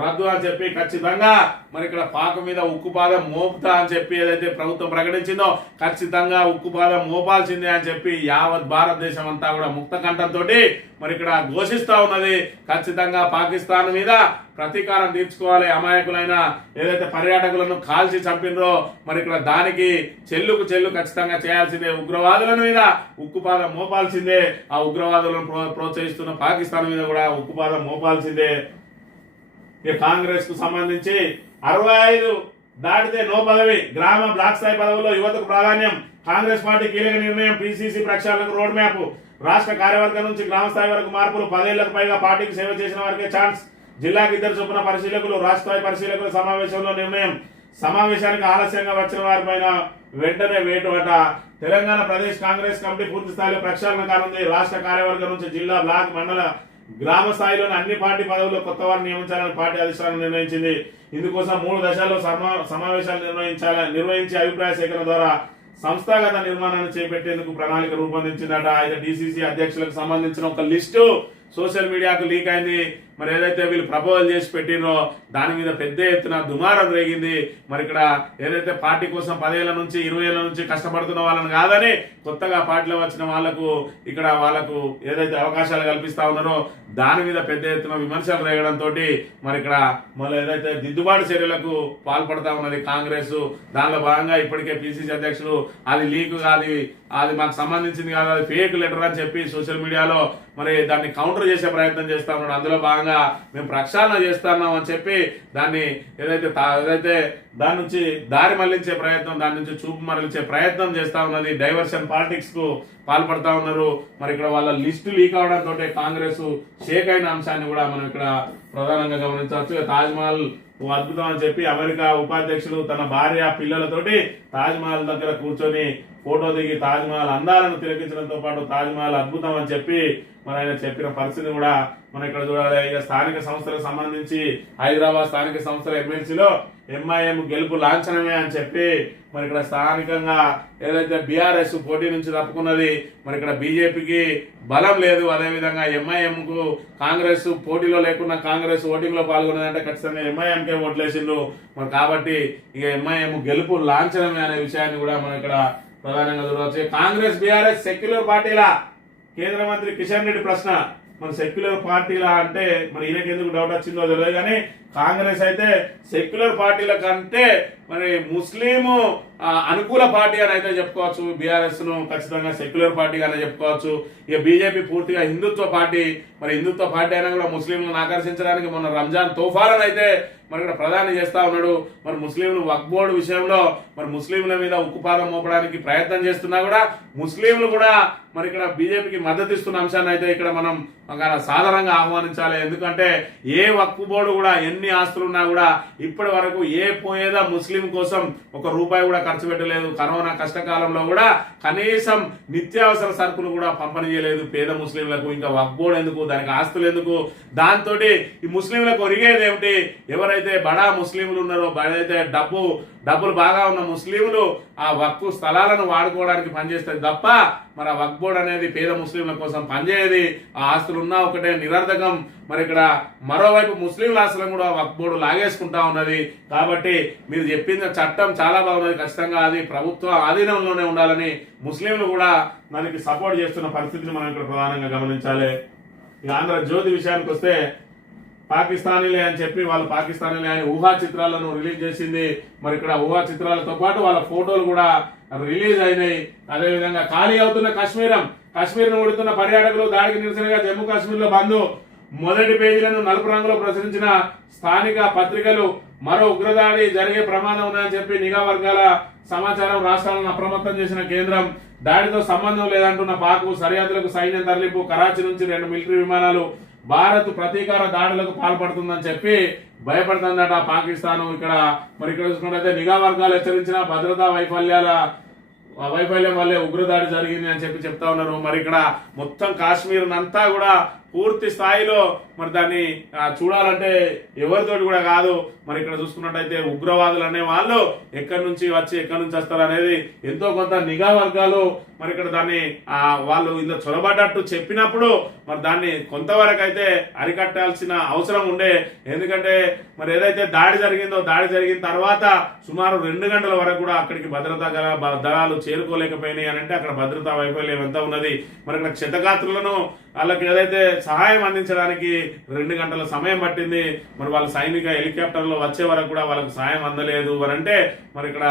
రద్దు అని చెప్పి ఖచ్చితంగా మరి ఇక్కడ పాక్ మీద ఉక్కుపాదం మోపుతా అని చెప్పి ఏదైతే ప్రభుత్వం ప్రకటించిందో ఖచ్చితంగా ఉక్కుపాదం మోపాల్సిందే అని చెప్పి యావత్ భారతదేశం అంతా కూడా ముక్త కంఠంతో మరి ఇక్కడ ఘోషిస్తా ఉన్నది. ఖచ్చితంగా పాకిస్తాన్ మీద ప్రతీకారం తీర్చుకోవాలి. అమాయకులైన ఏదైతే పర్యాటకులను కాల్చి చంపినరో మరి ఇక్కడ దానికి చెల్లుకు చెల్లు ఖచ్చితంగా చేయాల్సిందే. ఉగ్రవాదుల మీద ఉక్కుపాదం మోపాల్సిందే. ఆ ఉగ్రవాదులను ప్రోత్సహిస్తున్న పాకిస్తాన్ మీద కూడా ఉక్కుపాదం మోపాల్సిందే. ఇక కాంగ్రెస్ కు సంబంధించి 65 దాటితే నో పదవి, గ్రామ బ్లాక్ స్థాయి పదవుల్లో యువతకు ప్రాధాన్యం, కాంగ్రెస్ పార్టీ కీలక నిర్ణయం, పిసిసి ప్రక్షాళనకు రోడ్ మ్యాప్, రాష్ట్ర కార్యవర్గం నుంచి గ్రామ స్థాయి వరకు మార్పులు, 10 ఏళ్లకు పైగా పార్టీకి సేవ చేసిన వారికే ఛాన్స్, జిల్లాకు 2 చొప్పున పరిశీలకులు, రాష్ట్ర స్థాయి పరిశీలకుల సమావేశంలో నిర్ణయం, సమావేశానికి ఆలస్యంగా వచ్చిన వారిపైన వెంటనే వేటు అట. తెలంగాణ ప్రదేశ్ కాంగ్రెస్ కమిటీ పూర్తి స్థాయిలో ప్రక్షాళన కానుంది. రాష్ట్ర కార్యవర్గం నుంచి జిల్లా, బ్లాక్, మండల, గ్రామ స్థాయిలోని అన్ని పార్టీ పదవుల్లో కొత్త వారిని నియమించాలని పార్టీ అధిష్టానం నిర్ణయించింది. ఇందుకోసం 3 దశల్లో సమావేశాలు నిర్వహించి అభిప్రాయ సేకరణ ద్వారా సంస్థాగత నిర్మాణాన్ని చేపట్టేందుకు ప్రణాళిక రూపొందించిందట. అయితే డిసిసి అధ్యక్షులకు సంబంధించిన ఒక లిస్టు సోషల్ మీడియాకు లీక్ అయింది. మరి ఏదైతే వీళ్ళు ప్రపోజల్ చేసి పెట్టినో దాని మీద పెద్ద ఎత్తున దుమారం రేగింది. మరి ఇక్కడ ఏదైతే పార్టీ కోసం 10 ఏళ్ల నుంచి 20 ఏళ్ల నుంచి కష్టపడుతున్న వాళ్ళని కాదని కొత్తగా పార్టీలో వచ్చిన వాళ్లకు ఇక్కడ వాళ్ళకు ఏదైతే అవకాశాలు కల్పిస్తా ఉన్నారో దాని మీద పెద్ద ఎత్తున విమర్శలు రేగడంతో మరి ఇక్కడ మళ్ళీ ఏదైతే దిద్దుబాటు చర్యలకు పాల్పడతా ఉన్నది కాంగ్రెస్. దానిలో భాగంగా ఇప్పటికే పిసిసి అధ్యక్షులు అది లీక్ కాదు, అది మాకు సంబంధించింది కాదు, అది ఫేక్ లెటర్ అని చెప్పి సోషల్ మీడియాలో మరి దాన్ని కౌంటర్ చేసే ప్రయత్నం చేస్తా ఉన్నాడు. అందులో భాగంగా మేము ప్రక్షాళన చేస్తున్నాం అని చెప్పి దాన్ని ఏదైతే దాని నుంచి దారి మళ్లించే ప్రయత్నం, దాని నుంచి చూపు మరలించే ప్రయత్నం చేస్తా ఉన్నది. డైవర్షన్ పాలిటిక్స్ కు పాల్పడతా ఉన్నారు. మరి ఇక్కడ వాళ్ళ లిస్టు లీక్ అవడంతో కాంగ్రెస్ షేక్ అయిన అంశాన్ని కూడా మనం ఇక్కడ ప్రధానంగా గమనించవచ్చు. తాజ్ మహల్ అద్భుతం అని చెప్పి అమెరికా ఉపాధ్యక్షుడు తన భార్య పిల్లలతోటి తాజ్ మహల్ దగ్గర కూర్చొని ఫోటో దిగి తాజ్ మహల్ అందాలను తిలకించడంతో పాటు తాజ్ మహల్ అద్భుతం అని చెప్పి మరి ఆయన చెప్పిన పరిస్థితిని కూడా మనం ఇక్కడ చూడాలి. ఇక స్థానిక సంస్థలకు సంబంధించి హైదరాబాద్ స్థానిక సంస్థల ఎమ్మెల్సీలో ఎంఐఎం గెలుపు లాంఛనమే అని చెప్పి మరి ఇక్కడ స్థానికంగా ఏదైతే బీఆర్ఎస్ పోటీ నుంచి తప్పుకున్నది, మరి ఇక్కడ బీజేపీకి బలం లేదు. అదేవిధంగా ఎంఐఎం కు కాంగ్రెస్ పోటీలో లేకున్నా కాంగ్రెస్ ఓటింగ్ లో పాల్గొన్నదంటే ఖచ్చితంగా ఎంఐఎంకే ఓట్లేసిండ్రు. మరి కాబట్టి ఇక ఎంఐఎం గెలుపు లాంఛనమే అనే విషయాన్ని కూడా మనం ఇక్కడ ప్రధానంగా చూడవచ్చు. కాంగ్రెస్ బీఆర్ఎస్ సెక్యులర్ పార్టీలా? కేంద్ర మంత్రి కిషన్ రెడ్డి ప్రశ్న. మరి సెక్యులర్ పార్టీలా అంటే మరి ఈయనకి ఎందుకు డౌట్ వచ్చిందో తెలియదు కానీ కాంగ్రెస్ అయితే సెక్యులర్ పార్టీల కంటే మరి ముస్లిం అనుకూల పార్టీ అని అయితే చెప్పుకోవచ్చు. బీఆర్ఎస్ ను ఖచ్చితంగా సెక్యులర్ పార్టీగానే చెప్పుకోవచ్చు. ఇక బీజేపీ పూర్తిగా హిందుత్వ పార్టీ. మరి హిందుత్వ పార్టీ అయినా కూడా ముస్లింలను ఆకర్షించడానికి మొన్న రంజాన్ తోఫాలను అయితే మరి ఇక్కడ ప్రధాని చేస్తా ఉన్నాడు. మరి ముస్లింలు వక్ఫ్ బోర్డు విషయంలో మరి ముస్లింల మీద ఉక్కుపాదం మోపడానికి ప్రయత్నం చేస్తున్నా కూడా ముస్లింలు కూడా మరి ఇక్కడ బీజేపీకి మద్దతు ఇస్తున్న అంశాన్ని అయితే ఇక్కడ మనం సాధారణంగా ఆహ్వానించాలి. ఎందుకంటే ఏ వక్ఫ్ బోర్డు కూడా ఎన్ని ఆస్తులున్నా కూడా ఇప్పటి వరకు ఏ పోయేదా ముస్లిం కోసం ₹1 కూడా ఖర్చు పెట్టలేదు. కరోనా కష్టకాలంలో కూడా కనీసం నిత్యావసర సరుకులు కూడా పంపిణీ చేయలేదు పేద ముస్లింలకు. ఇంకా వక్ఫ్ బోర్డు ఎందుకు, దానికి ఆస్తులు ఎందుకు? దాంతో ఈ ముస్లింలకు ఒరిగేది ఏమిటి? ఎవరైతే బడా ముస్లింలు ఉన్నారో, ఎవరైతే డబ్బులు బాగా ఉన్న ముస్లింలు ఆ వక్ఫ్ స్థలాలను వాడుకోవడానికి పనిచేస్తుంది తప్ప మరి ఆ వక్ఫ్ బోర్డు అనేది పేద ముస్లింల కోసం పనిచేయది. ఆ ఆస్తులు ఉన్నా ఒకటే నిరర్ధకం. మరి ఇక్కడ మరోవైపు ముస్లింల ఆస్తులను కూడా వక్ఫ్ బోర్డు లాగేసుకుంటా ఉన్నది. కాబట్టి మీరు చెప్పింది చట్టం చాలా బాగున్నది. ఖచ్చితంగా అది ప్రభుత్వ ఆధీనంలోనే ఉండాలని ముస్లింలు కూడా దానికి సపోర్ట్ చేస్తున్న పరిస్థితిని మనం ఇక్కడ ప్రధానంగా గమనించాలి. ఇక ఆంధ్రజ్యోతి విషయానికి వస్తే పాకిస్తానీలే అని చెప్పి వాళ్ళు పాకిస్తానీలే అని ఊహా చిత్రాలను రిలీజ్ చేసింది. మరి ఇక్కడ ఊహా చిత్రాలతో పాటు వాళ్ళ ఫోటోలు కూడా రిలీజ్ అయినాయి. అదేవిధంగా ఖాళీ అవుతున్న కాశ్మీర్ ను ఉడుతున్న పర్యాటకులు దాడికి నిరసనగా జమ్మూ కాశ్మీర్ లో బంద్. మొదటి పేజీలను నలుపు రంగులో ప్రచురించిన స్థానిక పత్రికలు మరో ఉగ్రదాడి జరిగే ప్రమాదం ఉందని చెప్పి నిఘా వర్గాల సమాచారం రాష్ట్రాలను అప్రమత్తం చేసిన కేంద్రం. దాడితో సంబంధం లేదంటున్న పాక్. సరిహద్దులకు సైన్యం తరలింపు. కరాచీ నుంచి 2 మిలిటరీ విమానాలు. భారత్ ప్రతీకార దాడులకు పాల్పడుతుందని చెప్పి భయపడుతుందట పాకిస్తాన్. ఇక్కడ చూసుకుంటే నిఘా వర్గాలు హెచ్చరించిన భద్రతా వైఫల్యం వల్లే ఉగ్రదాడి జరిగింది అని చెప్పి చెప్తా ఉన్నారు. మరి ఇక్కడ మొత్తం కాశ్మీర్ అంతా కూడా పూర్తి స్థాయిలో మరి దాన్ని చూడాలంటే ఎవరితోటి కూడా కాదు. మరి ఇక్కడ చూసుకున్నట్టయితే ఉగ్రవాదులు అనే వాళ్ళు ఎక్కడి నుంచి వస్తారు అనేది ఎంతో కొంత నిఘా వర్గాలు మరి ఇక్కడ దాన్ని వాళ్ళు ఇందులో చొరబడ్డట్టు చెప్పినప్పుడు మరి దాన్ని కొంతవరకు అయితే అరికట్టాల్సిన అవసరం ఉండే. ఎందుకంటే మరి ఏదైతే దాడి జరిగిన తర్వాత సుమారు 2 గంటల వరకు కూడా అక్కడికి భద్రతా దళాలు చేరుకోలేకపోయినాయి అని అంటే అక్కడ భద్రతా వైఫల్యం ఎంత ఉన్నది. మరి ఇక్కడ క్షతగాత్రులను వాళ్ళకి ఏదైతే సహాయం అందించడానికి 2 గంటల సమయం పట్టింది. మరి వాళ్ళ సైనిక హెలికాప్టర్లో వచ్చే వరకు కూడా వాళ్ళకి సాయం అందలేదు అని అంటే మరి ఇక్కడ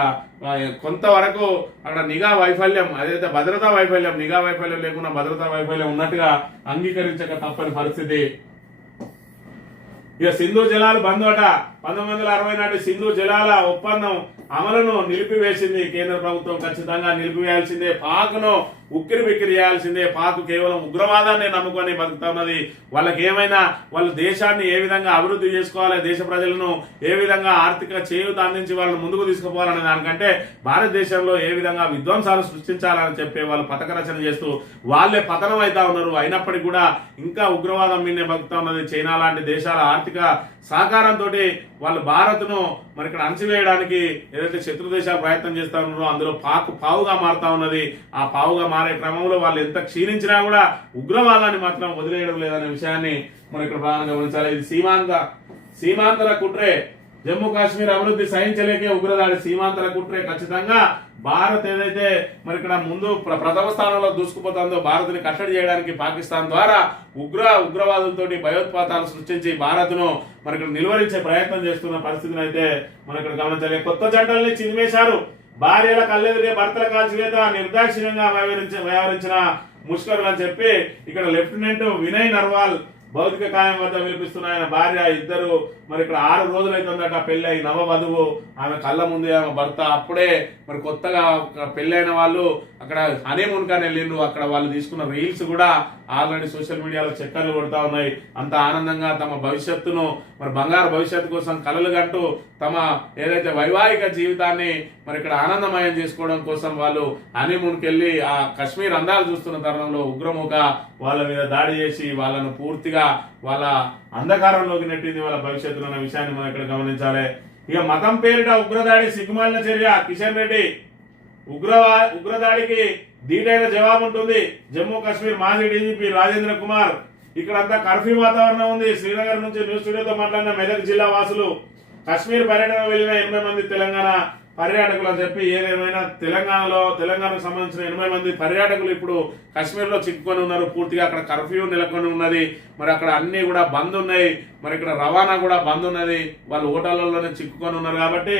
కొంతవరకు అక్కడ నిఘా వైఫల్యం, అదైతే భద్రతా వైఫల్యం, నిఘా వైఫల్యం లేకుండా భద్రతా వైఫల్యం ఉన్నట్టుగా అంగీకరించక తప్పని పరిస్థితి. ఇక సింధు జలాలు బంద్ అట. 1960 నాటి సింధు జలాల ఒప్పందం అమలును నిలిపివేసింది కేంద్ర ప్రభుత్వం. ఖచ్చితంగా నిలిపివేయాల్సిందే. పాక్ను ఉక్కిరి బిక్కిరి చేయాల్సిందే. పాక్ కేవలం ఉగ్రవాదాన్ని నమ్ముకొని బతుకుతున్నది. వాళ్ళకి ఏమైనా వాళ్ళ దేశాన్ని ఏ విధంగా అభివృద్ధి చేసుకోవాలి, దేశ ప్రజలను ఏ విధంగా ఆర్థిక చేయూత అందించి వాళ్ళని ముందుకు తీసుకుపోవాలనే దానికంటే భారతదేశంలో ఏ విధంగా విధ్వంసాలు సృష్టించాలని చెప్పి వాళ్ళు పథక రచన చేస్తూ వాళ్ళే పతనం అవుతా ఉన్నారు. అయినప్పటికీ కూడా ఇంకా ఉగ్రవాదం మీదే బతుకుతా ఉన్నది. చైనా లాంటి దేశాల ఆర్థిక సహకారంతో వాళ్ళు భారత్ను మరి ఇక్కడ అణచివేయడానికి ఏదైతే శత్రు దేశాలు ప్రయత్నం చేస్తా ఉన్నారో అందులో పాక్ పావుగా మారుతా ఉన్నది. ఆ పావుగా మారే క్రమంలో వాళ్ళు ఎంత క్షీణించినా కూడా ఉగ్రవాదాన్ని మాత్రం వదిలేయడం లేదనే విషయాన్ని మనం ఇక్కడ ప్రధానంగా గమనించాలి. ఇది సీమాంతర కుట్రే. జమ్మూ కాశ్మీర్ అభివృద్ధి సహించలేకే ఉగ్రదాడి సీమాంతర కుట్రే. ఖచ్చితంగా భారత్ ఏదైతే మరి ఇక్కడ ముందు ప్రథమ స్థానంలో దూసుకుపోతుందో భారత్ని కట్టడి చేయడానికి పాకిస్తాన్ ద్వారా ఉగ్రవాదులతోటి భయోత్పాతాలు సృష్టించి భారత్ను మరి ఇక్కడ నిలువరించే ప్రయత్నం చేస్తున్న పరిస్థితిని అయితే మనం ఇక్కడ గమనించాలి. కొత్త జంటల్ని చిదిమేశారు. భార్యల కళ్ళెదురే భర్తల కాల్చివేత నిర్దాక్షిణ్యంగా వ్యవహరించిన ముష్కరులు అని చెప్పి ఇక్కడ లెఫ్టినెంట్ వినయ్ నర్వాల్ భౌతిక కాయం వద్ద వినిపిస్తున్న ఆయన భార్య ఇద్దరు మరి ఇక్కడ 6 రోజులు అవుతుందట పెళ్ళై. నవవధువు ఆమె కళ్ళ ముందే ఆమె భర్త. అప్పుడే మరి కొత్తగా పెళ్ళైన వాళ్ళు అక్కడ హనీమూన్ కానీ వెళ్ళిండ్రు. అక్కడ వాళ్ళు తీసుకున్న రీల్స్ కూడా ఆల్రెడీ సోషల్ మీడియాలో చక్కర్లు కొడతా ఉన్నాయి. అంత ఆనందంగా తమ భవిష్యత్తును మరి బంగారు భవిష్యత్తు కోసం కలలు కంటూ తమ ఏదైతే వైవాహిక జీవితాన్ని మరి ఇక్కడ ఆనందమయం చేసుకోవడం కోసం వాళ్ళు హనీమూన్కి వెళ్ళి ఆ కశ్మీర్ అందాలు చూస్తున్న తరుణంలో ఉగ్రముఖ వాళ్ళ మీద దాడి చేసి వాళ్ళను పూర్తిగా వాళ్ళ అంధకారంలోకి నెట్టింది వాళ్ళ భవిష్యత్తులో అన్న విషయాన్ని మనం ఇక్కడ గమనించాలి. ఇక మతం పేరిట ఉగ్రదాడి సిగ్గుమాలిన చర్య. కిషన్ రెడ్డి ఉగ్రదాడికి ధీటైన జవాబు ఉంటుంది. జమ్మూ కాశ్మీర్ మాజీ డీజీపీ రాజేంద్ర కుమార్. ఇక్కడంతా కర్ఫ్యూ వాతావరణం ఉంది. శ్రీనగర్ నుంచి న్యూస్ స్టూడియోతో మాట్లాడిన మెదక్ జిల్లా వాసులు. కశ్మీర్ పర్యటన వెళ్లిన 80 మంది తెలంగాణ పర్యాటకులు అని చెప్పి ఏదేమైనా తెలంగాణకు సంబంధించిన 80 మంది పర్యాటకులు ఇప్పుడు కాశ్మీర్లో చిక్కుకొని ఉన్నారు. పూర్తిగా అక్కడ కర్ఫ్యూ నెలకొని ఉన్నది. మరి అక్కడ అన్ని కూడా బంద్ ఉన్నాయి. మరి ఇక్కడ రవాణా కూడా బంద్ ఉన్నది. వాళ్ళు హోటళ్లలోనే చిక్కుకొని ఉన్నారు కాబట్టి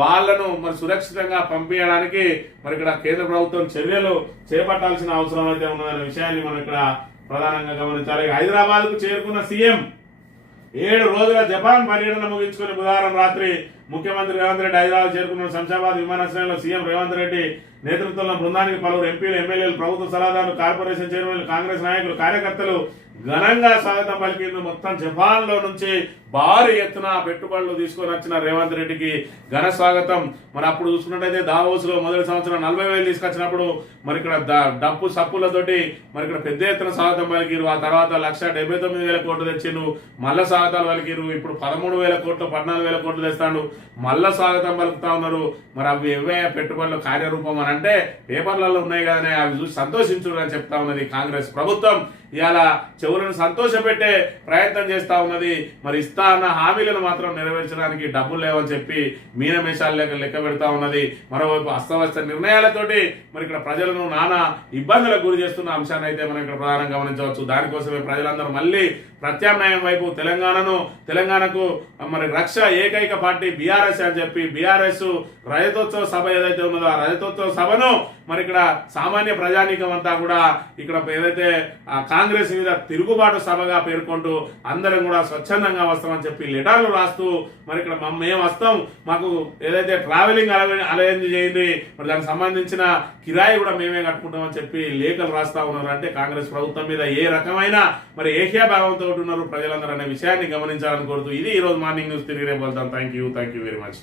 వాళ్ళను మరి సురక్షితంగా పంపించడానికి మరి ఇక్కడ కేంద్ర ప్రభుత్వం చర్యలు చేపట్టాల్సిన అవసరం అయితే ఉన్నదనే విషయాన్ని మనం ఇక్కడ ప్రధానంగా గమనించాలి. హైదరాబాద్ కు చేరుకున్న సీఎం 7 రోజుల జపాన్ పర్యటన ముగించుకుని బుధవారం రాత్రి ముఖ్యమంత్రి రేవంత్ రెడ్డి హైదరాబాద్ చేరుకున్న శంషాబాద్ విమానాశ్రయంలో సీఎం రేవంత్ రెడ్డి నేతృత్వంలో బృందానికి పలువురు ఎంపీలు, ఎమ్మెల్యేలు, ప్రభుత్వ సలహాదారులు, కార్పొరేషన్ చైర్మన్లు, కాంగ్రెస్ నాయకులు, కార్యకర్తలు ఘనంగా స్వాగతం పలికింది. మొత్తం జపాన్ లో నుంచి భారీ ఎత్తున పెట్టుబడులు తీసుకొని వచ్చిన రేవంత్ రెడ్డికి ఘన స్వాగతం. మరి అప్పుడు చూసుకున్నట్టయితే దావోస్ లో మొదటి సంవత్సరం 40,000 తీసుకొచ్చినప్పుడు మరి ఇక్కడ డప్పు సప్పులతోటి మరి ఇక్కడ పెద్ద ఎత్తున స్వాగతం పలికిరు. ఆ తర్వాత 1,79,000 కోట్లు తెచ్చిండు. మళ్ళా స్వాగతాలు పలికిరు. ఇప్పుడు 13,000 కోట్లు 14,000 కోట్లు తెస్తాడు. మళ్ళా స్వాగతం పలుకుతా ఉన్నారు. మరి అవి ఎవే పెట్టుబడుల కార్యరూపం అని అంటే పేపర్లలో ఉన్నాయి కదనే, అవి చూసి సంతోషించుడు అని చెప్తా ఉన్నది కాంగ్రెస్ ప్రభుత్వం. ఇవాళ చెవులను సంతోషపెట్టే ప్రయత్నం చేస్తా ఉన్నది. మరి ఇస్తా అన్న హామీలను మాత్రం నెరవేర్చడానికి డబ్బులు లేవని చెప్పి మీనమేషాలు లెక్క పెడతా ఉన్నది. మరోవైపు అస్తవ్యస్త నిర్ణయాలతోటి మరి ఇక్కడ ప్రజలను నానా ఇబ్బందులకు గురి చేస్తున్న అంశాన్ని అయితే మనం ఇక్కడ ప్రధానంగా గమనించవచ్చు. దానికోసమే ప్రజలందరూ మళ్ళీ ప్రత్యామ్నాయం వైపు తెలంగాణకు మరి రక్ష ఏకైక పార్టీ బీఆర్ఎస్ అని చెప్పి బీఆర్ఎస్ రజతోత్సవ సభ ఏదైతే ఉన్నదో ఆ రజతోత్సవ సభను మరి ఇక్కడ సామాన్య ప్రజానీకం అంతా కూడా ఇక్కడ ఏదైతే కాంగ్రెస్ మీద తిరుగుబాటు సభగా పేర్కొంటూ అందరం కూడా స్వచ్ఛందంగా వస్తామని చెప్పి లెటర్లు రాస్తూ మరి ఇక్కడ మేము వస్తాం, మాకు ఏదైతే ట్రావెలింగ్ అలయన్స్ చేయండి, మరి దానికి సంబంధించిన కిరాయి కూడా మేమే కట్టుకుంటామని చెప్పి లేఖలు రాస్తా ఉన్నారు. అంటే కాంగ్రెస్ ప్రభుత్వం మీద ఏ రకమైన మరి ఏహ్యాభావంతో ఉన్నారు ప్రజలందరూ అనే విషయాన్ని గమనించాలని కోరుతూ ఇది ఈ రోజు మార్నింగ్ న్యూస్. తిరిగి రేపు వెళ్తాం. Thank you very much.